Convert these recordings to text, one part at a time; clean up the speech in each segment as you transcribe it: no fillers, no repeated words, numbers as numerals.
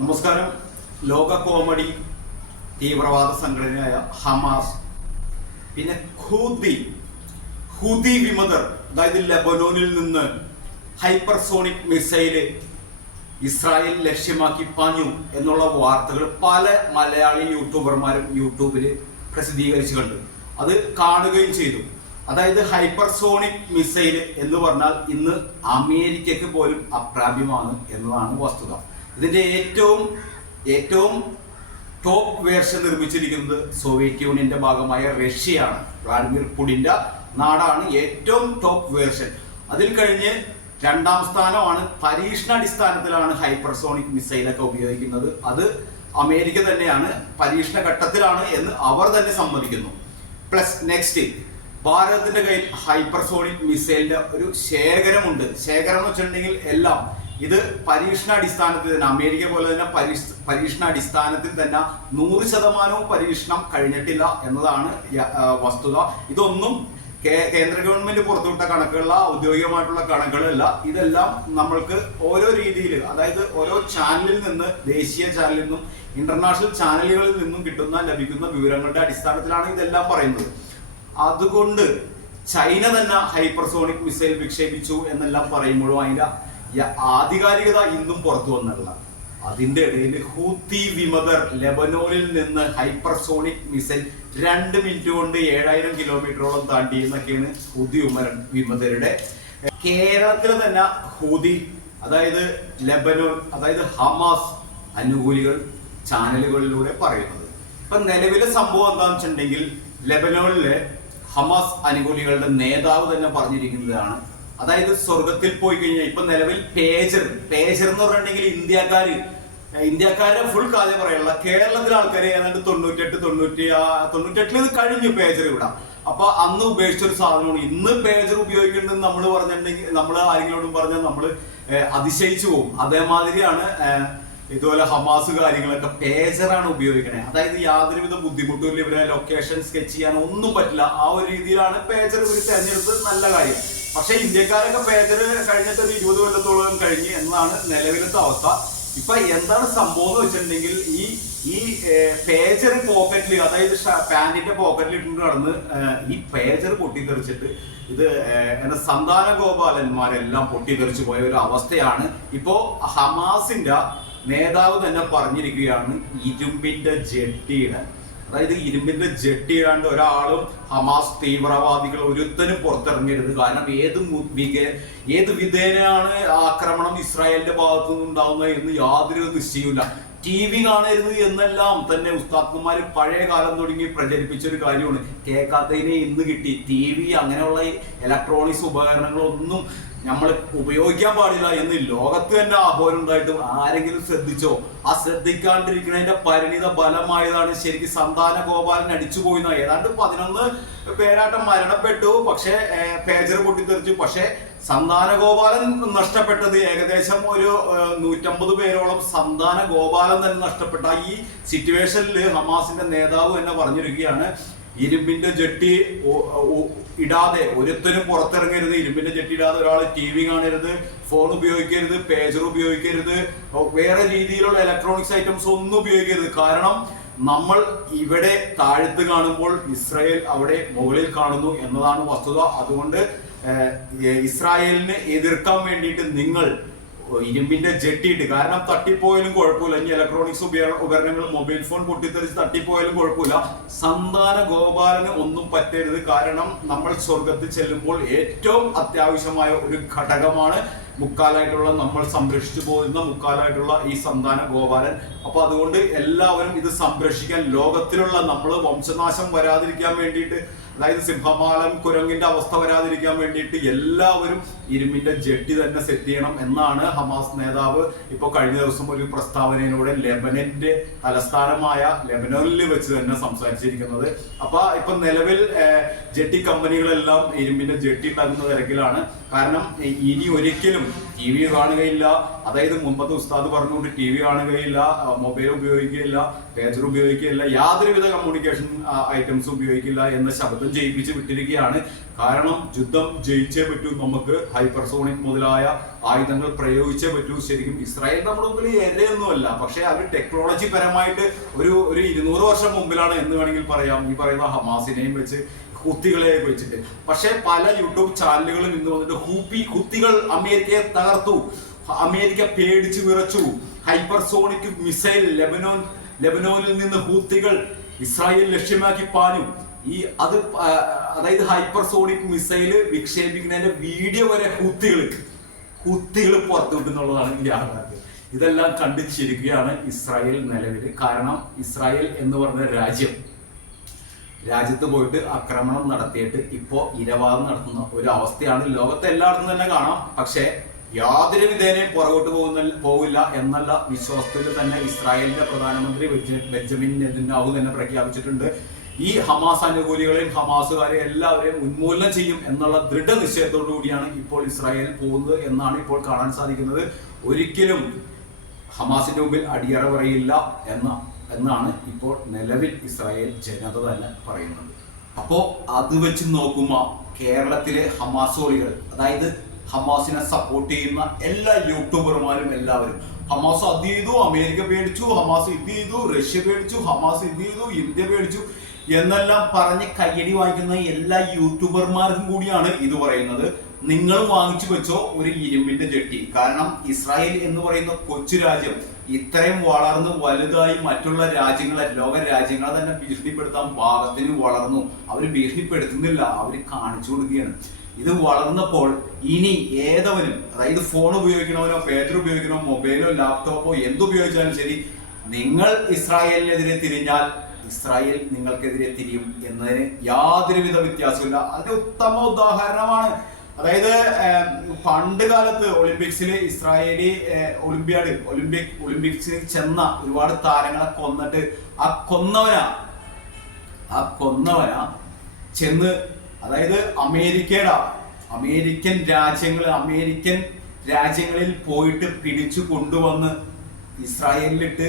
നമസ്കാരം. ലോക കോമഡി തീവ്രവാദ സംഘടനയായ ഹമാസ്, പിന്നെ ഹൂതി വിമതർ, അതായത് ലെബനോനിൽ നിന്ന് ഹൈപ്പർസോണിക് മിസൈല് ഇസ്രായേൽ ലക്ഷ്യമാക്കി പാഞ്ഞു എന്നുള്ള വാർത്തകൾ പല മലയാളി യൂട്യൂബർമാരും യൂട്യൂബിൽ പ്രസിദ്ധീകരിച്ചുകൊണ്ട് അത് കാണുകയും ചെയ്തു. അതായത് ഹൈപ്പർസോണിക് മിസൈല് എന്ന് പറഞ്ഞാൽ ഇന്ന് അമേരിക്കക്ക് പോലും അപ്രാപ്യമാണ് എന്നതാണ് വസ്തുത. ഇതിന്റെ ഏറ്റവും ടോപ്പ് വേർഷൻ നിർമ്മിച്ചിരിക്കുന്നത് സോവിയറ്റ് യൂണിയന്റെ ഭാഗമായ റഷ്യയാണ്. വ്ളാഡിമിർ പുടിന്റെ നാടാണ് ഏറ്റവും ടോപ്പ് വേർഷൻ. അതിൽ കഴിഞ്ഞ് രണ്ടാം സ്ഥാനമാണ്. പരീക്ഷണാടിസ്ഥാനത്തിലാണ് ഹൈപ്പർസോണിക് മിസൈലൊക്കെ ഉപയോഗിക്കുന്നത്. അത് അമേരിക്ക തന്നെയാണ്, പരീക്ഷണ ഘട്ടത്തിലാണ് എന്ന് അവർ തന്നെ സമ്മതിക്കുന്നു. പ്ലസ് നെക്സ്റ്റ്, ഭാരതത്തിന്റെ കയ്യിൽ ഹൈപ്പർസോണിക് മിസൈലിന്റെ ഒരു ശേഖരമുണ്ട്. ശേഖരം എന്ന് വെച്ചിട്ടുണ്ടെങ്കിൽ എല്ലാം ഇത് പരീക്ഷണാടിസ്ഥാനത്തിൽ തന്നെ, അമേരിക്ക പോലെ തന്നെ പരീക്ഷണാടിസ്ഥാനത്തിൽ തന്നെ 100% പരീക്ഷണം കഴിഞ്ഞിട്ടില്ല എന്നതാണ് വസ്തുത. ഇതൊന്നും കേന്ദ്ര ഗവൺമെന്റ് പുറത്തുവിട്ട കണക്കുകളല്ല, ഔദ്യോഗികമായിട്ടുള്ള കണക്കുകളല്ല. ഇതെല്ലാം നമ്മൾക്ക് ഓരോ രീതിയിൽ, അതായത് ഓരോ ചാനലിൽ നിന്ന്, ദേശീയ ചാനലിൽ നിന്നും ഇന്റർനാഷണൽ ചാനലുകളിൽ നിന്നും ലഭിക്കുന്ന വിവരങ്ങളുടെ അടിസ്ഥാനത്തിലാണ് ഇതെല്ലാം പറയുന്നത്. അതുകൊണ്ട് ചൈന തന്നെ ഹൈപ്പർസോണിക് മിസൈൽ വിക്ഷേപിച്ചു എന്നെല്ലാം പറയുമ്പോഴും അതിന്റെ ആധികാരികത ഇന്നും പുറത്തു വന്നിട്ടില്ല. അതിന്റെ ഇടയിൽ ഹൂത്തി വിമതർ ലെബനോനിൽ നിന്ന് ഹൈപ്പർസോണിക് മിസൈൽ 2 മിനിറ്റ് കൊണ്ട് 7000 കിലോമീറ്ററോളം താണ്ടി എന്നൊക്കെയാണ് ഹൂതി വിമതരുടെ. കേരളത്തിലെ തന്നെ ഹൂതി, അതായത് ലെബനോൻ, അതായത് ഹമാസ് അനുകൂലികൾ ചാനലുകളിലൂടെ പറയുന്നത്. ഇപ്പൊ നിലവിലെ സംഭവം എന്താണെന്ന് വെച്ചിട്ടുണ്ടെങ്കിൽ, ലെബനോനിലെ ഹമാസ് അനുകൂലികളുടെ നേതാവ് തന്നെ പറഞ്ഞിരിക്കുന്നതാണ്, അതായത് സ്വർഗത്തിൽ പോയി കഴിഞ്ഞാൽ ഇപ്പൊ നിലവിൽ പേജർ എന്ന് പറഞ്ഞിട്ടുണ്ടെങ്കിൽ ഇന്ത്യക്കാരെ ഫുൾ കാര്യം പറയാനുള്ള, കേരളത്തിലെ ആൾക്കാരെ ഏതാണ്ട് 98 ഇത് കഴിഞ്ഞു പേജർ ഇവിടെ. അപ്പൊ അന്ന് ഉപേക്ഷിച്ചൊരു സാധനമാണ്. ഇന്ന് പേജർ ഉപയോഗിക്കേണ്ടത് നമ്മൾ പറഞ്ഞിട്ടുണ്ടെങ്കിൽ, നമ്മൾ ആരെങ്കിലും പറഞ്ഞാൽ നമ്മൾ അതിശയിച്ചു പോകും. അതേമാതിരിയാണ് ഇതുപോലെ ഹമാസ് കാര്യങ്ങളൊക്കെ പേജറാണ് ഉപയോഗിക്കണേ. അതായത് യാതൊരുവിധ ബുദ്ധിമുട്ടുമില്ല, ഇവരെ ലൊക്കേഷൻ സ്കെച്ച് ചെയ്യാൻ ഒന്നും പറ്റില്ല. ആ ഒരു രീതിയിലാണ് പേജർ ഇവർ തെരഞ്ഞെടുത്തത്. നല്ല കാര്യം. പക്ഷെ ഇന്ത്യക്കാരൊക്കെ പേജർ കഴിഞ്ഞിട്ട് ഒരു 20 കൊല്ലത്തോളം കഴിഞ്ഞ് എന്നതാണ് നിലവിലത്തെ അവസ്ഥ. ഇപ്പൊ എന്താണ് സംഭവം എന്ന് വെച്ചിട്ടുണ്ടെങ്കിൽ, ഈ പേജർ പോക്കറ്റിൽ, അതായത് പാന്റിന്റെ പോക്കറ്റിൽ ഇട്ടിട്ട് നടന്ന് ഈ പേജർ പൊട്ടിത്തെറിച്ചിട്ട് ഇത് സന്താന ഗോപാലന്മാരെല്ലാം പൊട്ടിത്തെറിച്ചു പോയ ഒരു അവസ്ഥയാണ്. ഇപ്പോ ഹമാസിന്റെ നേതാവ് തന്നെ പറഞ്ഞിരിക്കുകയാണ്, ഇരുമ്പിന്റെ ജെട്ടിയുടെ, അതായത് ഇരുമ്പിന്റെ ജെട്ടിയിടാണ്ട് ഒരാളും ഹമാസ് തീവ്രവാദികൾ ഒരുത്തനും പുറത്തിറങ്ങരുത്. കാരണം ഏത് വിധേനയാണ് ആക്രമണം ഇസ്രായേലിന്റെ ഭാഗത്തു നിന്ന് ഉണ്ടാവുന്നത് എന്ന് യാതൊരു നിശ്ചയമില്ല. TV കാണരുത് എന്നെല്ലാം തന്നെ ഉസ്താദ്മാര് പഴയ കാലം തുടങ്ങി പ്രചരിപ്പിച്ചൊരു കാര്യമാണ്. കേൾക്കാത്തതിനെ ഇന്ന് കിട്ടി. TV അങ്ങനെയുള്ള ഇലക്ട്രോണിക്സ് ഉപകരണങ്ങളൊന്നും നമ്മൾ ഉപയോഗിക്കാൻ പാടില്ല എന്ന് ലോകത്ത് തന്നെ ആഹ്വാനം ഉണ്ടായിട്ടും ആരെങ്കിലും ശ്രദ്ധിച്ചോ? ആ ശ്രദ്ധിക്കാണ്ടിരിക്കുന്നതിന്റെ പരിണിത ഫലമായതാണ് ശരിക്കും സന്താന ഗോപാലൻ അടിച്ചുപോയിന്ന. ഏതാണ്ട് 11 പേരാട്ടം മരണപ്പെട്ടു, പക്ഷെ പേജർ പൊട്ടിത്തെറിച്ചു. പക്ഷെ സന്താന ഗോപാലൻ നഷ്ടപ്പെട്ടത് ഏകദേശം ഒരു 150 പേരോളം സന്താന ഗോപാലൻ തന്നെ നഷ്ടപ്പെട്ട ഈ സിറ്റുവേഷനിൽ ഹമാസിന്റെ നേതാവ് തന്നെ പറഞ്ഞിരിക്കുകയാണ്, ഇരുമ്പിന്റെ ജെട്ടി ഇടാതെ ഒരുത്തനും പുറത്തിറങ്ങരുത്. ഇരുമ്പിന്റെ ജെട്ടി ഇടാതെ ഒരാൾ TV കാണരുത്, ഫോൺ ഉപയോഗിക്കരുത്, പേജർ ഉപയോഗിക്കരുത്, വേറെ രീതിയിലുള്ള ഇലക്ട്രോണിക്സ് ഐറ്റംസ് ഒന്നും ഉപയോഗിക്കരുത്. കാരണം നമ്മൾ ഇവിടെ താഴത്ത് കാണുമ്പോൾ ഇസ്രായേൽ അവിടെ മുകളിൽ കാണുന്നു എന്നതാണ് വസ്തുത. അതുകൊണ്ട് ഇസ്രായേലിനെ എതിർക്കാൻ വേണ്ടിയിട്ട് നിങ്ങൾ ഇരുമ്പിന്റെ ജെട്ടിയിട്ട്, കാരണം തട്ടിപ്പോയാലും കുഴപ്പമില്ല. ഇനി ഇലക്ട്രോണിക്സ് ഉപകരണങ്ങൾ, മൊബൈൽ ഫോൺ പൊട്ടിത്തെറിച്ച് തട്ടിപ്പോയാലും കുഴപ്പമില്ല. സന്താന ഗോപാലന് ഒന്നും പറ്റരുത്. കാരണം നമ്മൾ സ്വർഗത്തിൽ ചെല്ലുമ്പോൾ ഏറ്റവും അത്യാവശ്യമായ ഒരു ഘടകമാണ് മുക്കാലായിട്ടുള്ള, നമ്മൾ സംരക്ഷിച്ചു പോകുന്ന മുക്കാലായിട്ടുള്ള ഈ സന്താന ഗോപാലൻ. അപ്പൊ അതുകൊണ്ട് എല്ലാവരും ഇത് സംരക്ഷിക്കാൻ, ലോകത്തിലുള്ള നമ്മൾ വംശനാശം വരാതിരിക്കാൻ വേണ്ടിയിട്ട്, അതായത് സിംഹമാലം കുരങ്ങിന്റെ അവസ്ഥ വരാതിരിക്കാൻ വേണ്ടിയിട്ട് എല്ലാവരും ഇരുമ്പിന്റെ ജെട്ടി തന്നെ സെറ്റ് ചെയ്യണം എന്നാണ് ഹമാസ് നേതാവ് ഇപ്പൊ കഴിഞ്ഞ ദിവസം ഒരു പ്രസ്താവനയിലൂടെ ലെബനന്റെ തലസ്ഥാനമായ ലെബനോനിൽ വെച്ച് തന്നെ സംസാരിച്ചിരിക്കുന്നത്. അപ്പൊ ഇപ്പൊ നിലവിൽ ജെട്ടി കമ്പനികളെല്ലാം ഇരുമ്പിന്റെ ജെട്ടി ഉണ്ടാക്കുന്ന തിരക്കിലാണ്. കാരണം ഇനി ഒരിക്കലും TV കാണുകയില്ല. അതായത് മുമ്പത്തെ ഉസ്താദ് പറഞ്ഞുകൊണ്ട് TV കാണുകയില്ല, മൊബൈൽ ഉപയോഗിക്കുകയില്ല, പേജർ ഉപയോഗിക്കുകയില്ല, യാതൊരുവിധ കമ്മ്യൂണിക്കേഷൻ ഐറ്റംസ് ഉപയോഗിക്കില്ല എന്ന ശബ്ദം ചെയ്യിപ്പിച്ച് വിട്ടിരിക്കുകയാണ്. കാരണം യുദ്ധം ജയിച്ചേ പറ്റൂ, നമുക്ക് ഹൈപ്പർസോണിക് മുതലായ ആയുധങ്ങൾ പ്രയോഗിച്ചേ പറ്റൂ. ശരിക്കും ഇസ്രായേൽ നമ്മുടെ മുമ്പിൽ എതിരെയൊന്നുമല്ല, പക്ഷെ അവർ ടെക്നോളജി പരമായിട്ട് ഒരു 200 വർഷം മുമ്പിലാണ് എന്ന് വേണമെങ്കിൽ പറയാം, ഈ പറയുന്ന ഹമാസിനെയും വെച്ച് ഹുത്തികളെ വെച്ചിട്ട്. പക്ഷെ പല യൂട്യൂബ് ചാനലുകളും ഇന്ന് വന്നിട്ട് ഹുത്തികൾ അമേരിക്കയെ തകർത്തു, അമേരിക്ക പേടിച്ചു വിറച്ചു, ഹൈപ്പർസോണിക് മിസൈൽ ലെബനോനിൽ നിന്ന് ഹൂത്തികൾ ഇസ്രായേൽ ലക്ഷ്യമാക്കി പാഞ്ഞു. അതായത് ഹൈപ്പർസോണിക് മിസൈല് വിക്ഷേപിക്കുന്നതിന്റെ വീഡിയോ വരെ ഹൂത്തികൾ പുറത്തുവിട്ടുന്നുള്ളതാണ് യാഥാർത്ഥ്യം. ഇതെല്ലാം കണ്ടിച്ചിരിക്കുകയാണ് ഇസ്രായേൽ നിലവിൽ. കാരണം ഇസ്രായേൽ എന്ന് പറഞ്ഞ രാജ്യത്ത് പോയിട്ട് ആക്രമണം നടത്തിയിട്ട് ഇപ്പോ ഇരവാദം നടത്തുന്ന ഒരു അവസ്ഥയാണ് ലോകത്തെ എല്ലായിടത്തും തന്നെ കാണാം. പക്ഷേ യാതൊരു വിധേനയും പുറകോട്ട് പോകില്ല എന്നുള്ള വിശ്വാസത്തിൽ തന്നെ ഇസ്രായേലിന്റെ പ്രധാനമന്ത്രി ബെഞ്ചമിൻ നെതന്യാഹു തന്നെ പ്രഖ്യാപിച്ചിട്ടുണ്ട്. ഈ ഹമാസ് അനുകൂലികളെയും ഹമാസുകാരെയും എല്ലാവരെയും ഉന്മൂലനം ചെയ്യും എന്നുള്ള ദൃഢനിശ്ചയത്തോടു കൂടിയാണ് ഇപ്പോൾ ഇസ്രായേൽ പോകുന്നത് എന്നാണ് ഇപ്പോൾ കാണാൻ സാധിക്കുന്നത്. ഒരിക്കലും ഹമാസിന്റെ മുമ്പിൽ അടിയറ പറയില്ല എന്നാണ് ഇപ്പോൾ നിലവിൽ ഇസ്രായേൽ ജനത തന്നെ പറയുന്നത്. അപ്പോ അത് വെച്ച് നോക്കുമ്പോൾ കേരളത്തിലെ ഹമാസോളികൾ, അതായത് ഹമാസിനെ സപ്പോർട്ട് ചെയ്യുന്ന എല്ലാ യൂട്യൂബർമാരും എല്ലാവരും ഹമാസ് അത് ചെയ്തു, അമേരിക്ക പേടിച്ചു, ഹമാസ് ഇത് ചെയ്തു, റഷ്യ പേടിച്ചു, ഹമാസ് ഇത് ചെയ്തു, ഇന്ത്യ പേടിച്ചു എന്നെല്ലാം പറഞ്ഞ് കയ്യടി വാങ്ങിക്കുന്ന എല്ലാ യൂട്യൂബർമാർക്കും കൂടിയാണ് ഇത് പറയുന്നത്. നിങ്ങൾ വാങ്ങിച്ചു വെച്ചോ ഒരു ഇരുമ്പിന്റെ ജെട്ടി. കാരണം ഇസ്രായേൽ എന്ന് പറയുന്ന കൊച്ചു രാജ്യം ഇത്രയും വളർന്ന് വലുതായി മറ്റുള്ള രാജ്യങ്ങളെ, ലോക രാജ്യങ്ങളെ തന്നെ ഭീഷണിപ്പെടുത്താൻ പാകത്തിന് വളർന്നു. അവർ ഭീഷണിപ്പെടുത്തുന്നില്ല, അവർ കാണിച്ചു കൊടുക്കുകയാണ്. ഇത് വളർന്നപ്പോൾ ഇനി ഏതവനും, അതായത് ഫോൺ ഉപയോഗിക്കണവനോ പേജർ ഉപയോഗിക്കണോ മൊബൈലോ ലാപ്ടോപ്പോ എന്തുപയോഗിച്ചാലും ശരി, നിങ്ങൾ ഇസ്രായേലിനെതിരെ തിരിഞ്ഞാൽ ഇസ്രായേൽ നിങ്ങൾക്കെതിരെ തിരിയും എന്നതിന് യാതൊരുവിധ വ്യത്യാസമില്ല. അതിന്റെ ഉത്തമ ഉദാഹരണമാണ്. അതായത് പണ്ട് കാലത്ത് ഒളിമ്പിക്സിൽ ഇസ്രായേലി ഒളിമ്പിക്സിൽ ചെന്ന ഒരുപാട് താരങ്ങളെ കൊന്നിട്ട് ആ കൊന്നവനാ ചെന്ന്, അതായത് അമേരിക്കൻ രാജ്യങ്ങളിൽ പോയിട്ട് പിടിച്ചു കൊണ്ടുവന്ന് ഇസ്രായേലിലിട്ട്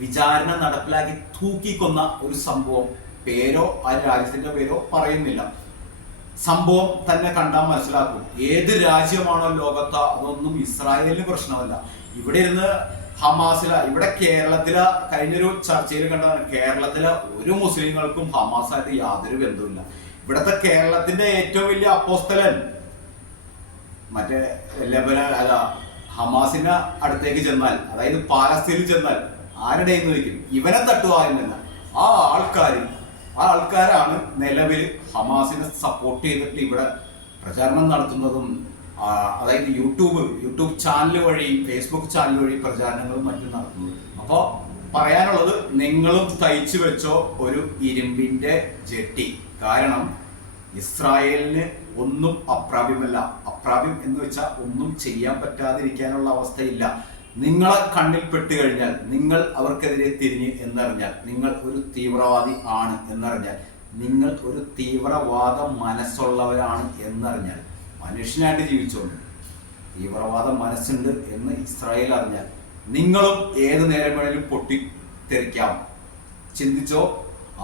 വിചാരണ നടപ്പിലാക്കി തൂക്കിക്കൊന്ന ഒരു സംഭവം, പേരോ ആ രാജ്യത്തിന്റെ പേരോ പറയുന്നില്ല, സംഭവം തന്നെ കണ്ടാൽ മനസ്സിലാക്കും. ഏത് രാജ്യമാണോ ലോകത്ത്, അതൊന്നും ഇസ്രായേലിന് പ്രശ്നമല്ല. ഇവിടെ ഇരുന്ന് ഇവിടെ കേരളത്തിലെ കഴിഞ്ഞൊരു ചർച്ചയിൽ കണ്ടതാണ്, കേരളത്തിലെ ഒരു മുസ്ലിങ്ങൾക്കും ഹമാസായിട്ട് യാതൊരു ബന്ധവുമില്ല. ഇവിടുത്തെ കേരളത്തിന്റെ ഏറ്റവും വലിയ അപ്പോസ്തലൻ മറ്റേ ഹമാസിന്റെ അടുത്തേക്ക് ചെന്നാൽ, അതായത് പാലസ്തീനിൽ ചെന്നാൽ ആരുടെ ചോദിക്കും, ഇവനെ തട്ടുവായിരുന്നില്ല. ആ ആൾക്കാരാണ് നിലവിൽ ഹമാസിനെ സപ്പോർട്ട് ചെയ്തിട്ട് ഇവിടെ പ്രചാരണം നടത്തുന്നതും, അതായത് യൂട്യൂബ് ചാനൽ വഴി, ഫേസ്ബുക്ക് ചാനൽ വഴി പ്രചാരണങ്ങളും മറ്റും നടത്തുന്നത്. അപ്പോൾ പറയാനുള്ളത്, നിങ്ങളും തയ്ച്ചു വെച്ചോ ഒരു ഇരുമ്പിന്റെ ജെട്ടി. കാരണം ഇസ്രായേലിന് ഒന്നും അപ്രാപ്യമല്ല. അപ്രാപ്യം എന്ന് വെച്ചാൽ ഒന്നും ചെയ്യാൻ പറ്റാതിരിക്കാനുള്ള അവസ്ഥയില്ല. നിങ്ങളെ കണ്ണിൽ പെട്ട് കഴിഞ്ഞാൽ, നിങ്ങൾ അവർക്കെതിരെ തിരിഞ്ഞ് എന്നറിഞ്ഞാൽ, നിങ്ങൾ ഒരു തീവ്രവാദി ആണ് എന്നറിഞ്ഞാൽ, നിങ്ങൾ ഒരു തീവ്രവാദ മനസ്സുള്ളവരാണ് എന്നറിഞ്ഞാൽ, മനുഷ്യനായിട്ട് ജീവിച്ചോണ്ട് തീവ്രവാദ മനസ്സുണ്ട് എന്ന് ഇസ്രായേൽ അറിഞ്ഞാൽ, നിങ്ങളും ഏത് നേരം വേണേലും പൊട്ടിത്തെറിക്കാം. ചിന്തിച്ചോ.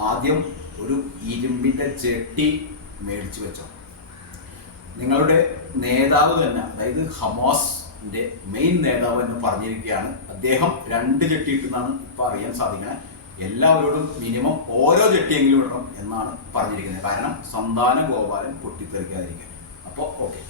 ആദ്യം ഒരു ഇരുമ്പിന്റെ ജെട്ടി മേടിച്ചു വെച്ചോ. നിങ്ങളുടെ നേതാവ് തന്നെ, അതായത് ഹമാസിന്റെ മെയിൻ നേതാവ് എന്ന് പറഞ്ഞിരിക്കുകയാണ്. അദ്ദേഹം 2 ജെട്ടി ഇട്ടെന്നാണ് ഇപ്പൊ അറിയാൻ സാധിക്കണേ. എല്ലാവരോടും മിനിമം ഓരോ ജെട്ടിയെങ്കിലും ഇടണം എന്നാണ് പറഞ്ഞിരിക്കുന്നത്. കാരണം സന്താന ഗോപാലൻ പൊട്ടിത്തെറിക്കാതിരിക്കാൻ. അപ്പോൾ ഓക്കെ.